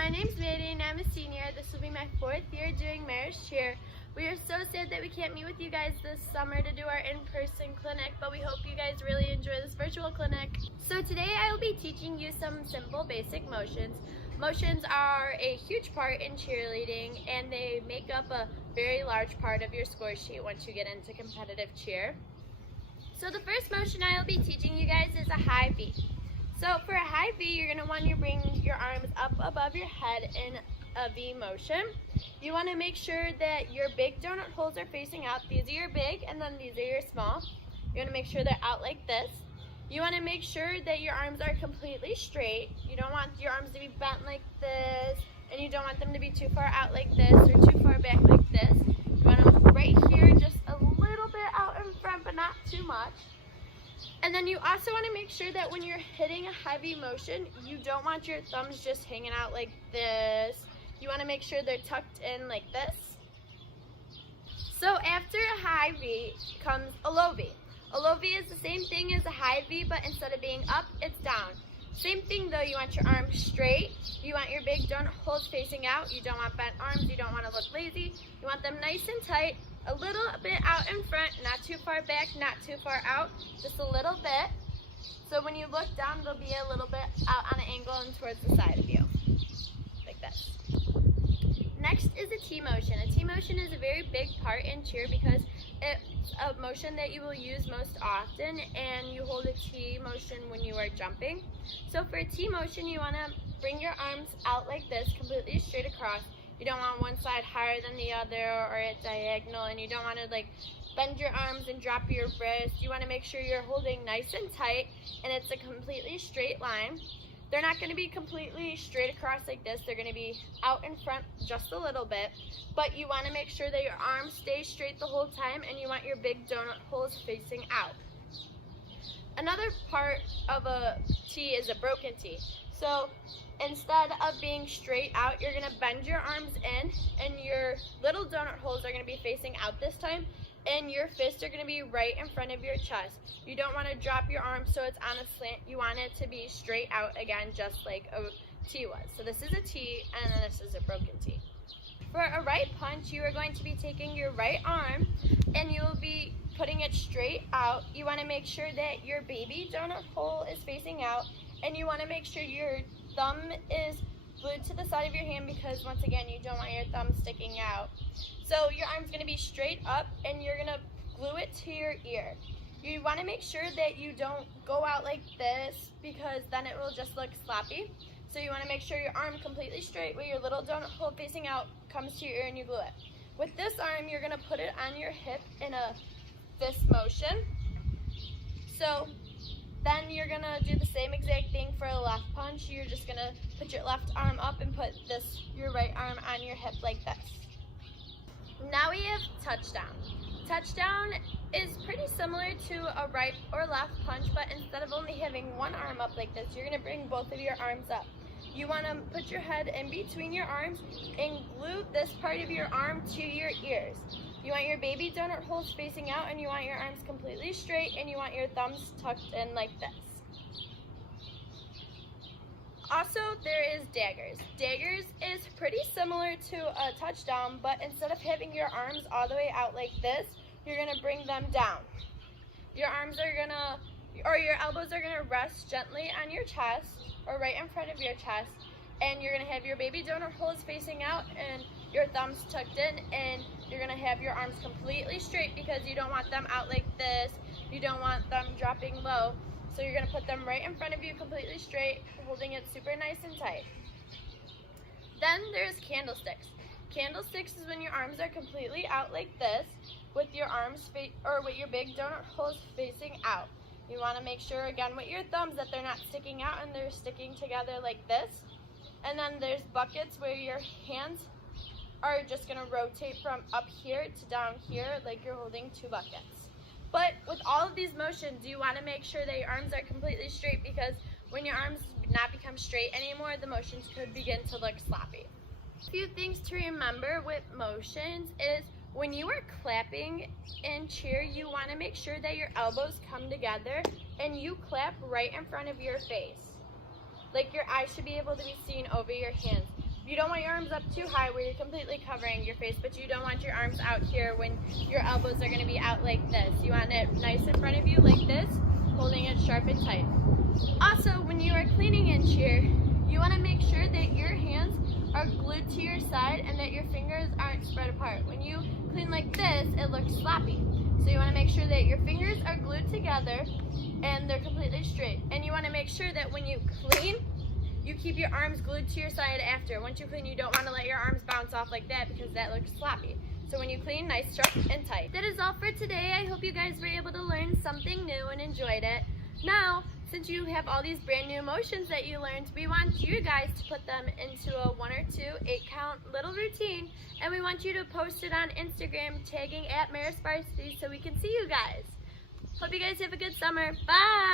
my name's Maddie and I'm a senior. This will be my 4th year doing Marist cheer. We are so sad that we can't meet with you guys this summer to do our in-person clinic, but we hope you guys really enjoy this virtual clinic. So today I will be teaching you some simple basic motions. Motions are a huge part in cheerleading and they make up a very large part of your score sheet once you get into competitive cheer. So the first motion I will be teaching you guys is a high V. So for a high V, you're going to want to bring your arms up above your head in a V motion. You want to make sure that your big donut holes are facing out. These are your big and then these are your small. You want to make sure they're out like this. You want to make sure that your arms are completely straight. You don't want your arms to be bent like this, and you don't want them to be too far out like this or too far back like this. You want them right here, just a little bit out in front, but not too much. And then you also want to make sure that when you're hitting a heavy motion, you don't want your thumbs just hanging out like this. You want to make sure they're tucked in like this. So after a high V comes a low V. A low V is the same thing as a high V, but instead of being up, it's down. Same thing though, you want your arms straight. You want your big donut holes facing out. You don't want bent arms. You don't want to look lazy. You want them nice and tight. A little bit out in front, not too far back, not too far out, just a little bit. So when you look down, they'll be a little bit out on an angle and towards the side of you, like this. Next is a T motion. A T motion is a very big part in cheer because it's a motion that you will use most often, and you hold a T motion when you are jumping. So for a T motion, you want to bring your arms out like this, completely straight across. You don't want one side higher than the other or at diagonal, and you don't want to bend your arms and drop your wrist. You want to make sure you're holding nice and tight and it's a completely straight line. They're not going to be completely straight across like this. They're going to be out in front just a little bit, but you want to make sure that your arms stay straight the whole time and you want your big donut holes facing out. Another part of a T is a broken T. So instead of being straight out, you're going to bend your arms in and your little donut holes are going to be facing out this time, and your fists are going to be right in front of your chest. You don't want to drop your arms so it's on a slant. You want it to be straight out again, just like a T was. So this is a T and then this is a broken T. For a right punch, you are going to be taking your right arm and you will be putting it straight out. You want to make sure that your baby donut hole is facing out, and you want to make sure your thumb is glued to the side of your hand because, once again, you don't want your thumb sticking out. So your arm's going to be straight up and you're going to glue it to your ear. You want to make sure that you don't go out like this because then it will just look sloppy. So you want to make sure your arm completely straight with your little donut hole facing out comes to your ear and you glue it. With this arm, you're going to put it on your hip in a fist motion. So then you're going to do the same exact thing for a left punch. You're just going to put your left arm up and put your right arm on your hip like this. Now we have touchdown. Touchdown is pretty similar to a right or left punch, but instead of only having one arm up like this, you're going to bring both of your arms up. You want to put your head in between your arms and glue this part of your arm to your ears. You want your baby donut holes facing out and you want your arms completely straight and you want your thumbs tucked in like this. Also, there is daggers. Daggers is pretty similar to a touchdown, but instead of having your arms all the way out like this, you're going to bring them down. Your elbows are going to rest gently on your chest or right in front of your chest, and you're going to have your baby donut holes facing out and your thumbs tucked in, and you're going to have your arms completely straight because you don't want them out like this. You don't want them dropping low. So you're going to put them right in front of you completely straight, holding it super nice and tight. Then there's candlesticks. Candlesticks is when your arms are completely out like this with your with your big donut holes facing out. You want to make sure again with your thumbs that they're not sticking out and they're sticking together like this. And then there's buckets where your hands are just going to rotate from up here to down here like you're holding two buckets. But with all of these motions, you want to make sure that your arms are completely straight because when your arms not become straight anymore, the motions could begin to look sloppy. A few things to remember with motions is when you are clapping in cheer, you want to make sure that your elbows come together and you clap right in front of your face. Like your eyes should be able to be seen over your hands. You don't want your arms up too high where you're completely covering your face, but you don't want your arms out here when your elbows are going to be out like this. You want it nice in front of you like this, holding it sharp and tight. Also, when you are cleaning in cheer, you want to make sure that your hands are glued to your side and that your fingers aren't spread apart. When you clean like this, it looks sloppy. So you want to make sure that your fingers are glued together and they're completely straight. And you want to make sure that when you clean, you keep your arms glued to your side after. Once you clean, you don't want to let your arms bounce off like that because that looks sloppy. So when you clean, nice, sharp, and tight. That is all for today. I hope you guys were able to learn something new and enjoyed it. Now, since you have all these brand new motions that you learned, we want you guys to put them into a 1 or 2 8-count little routine, and we want you to post it on Instagram, tagging @Marist so we can see you guys. Hope you guys have a good summer. Bye!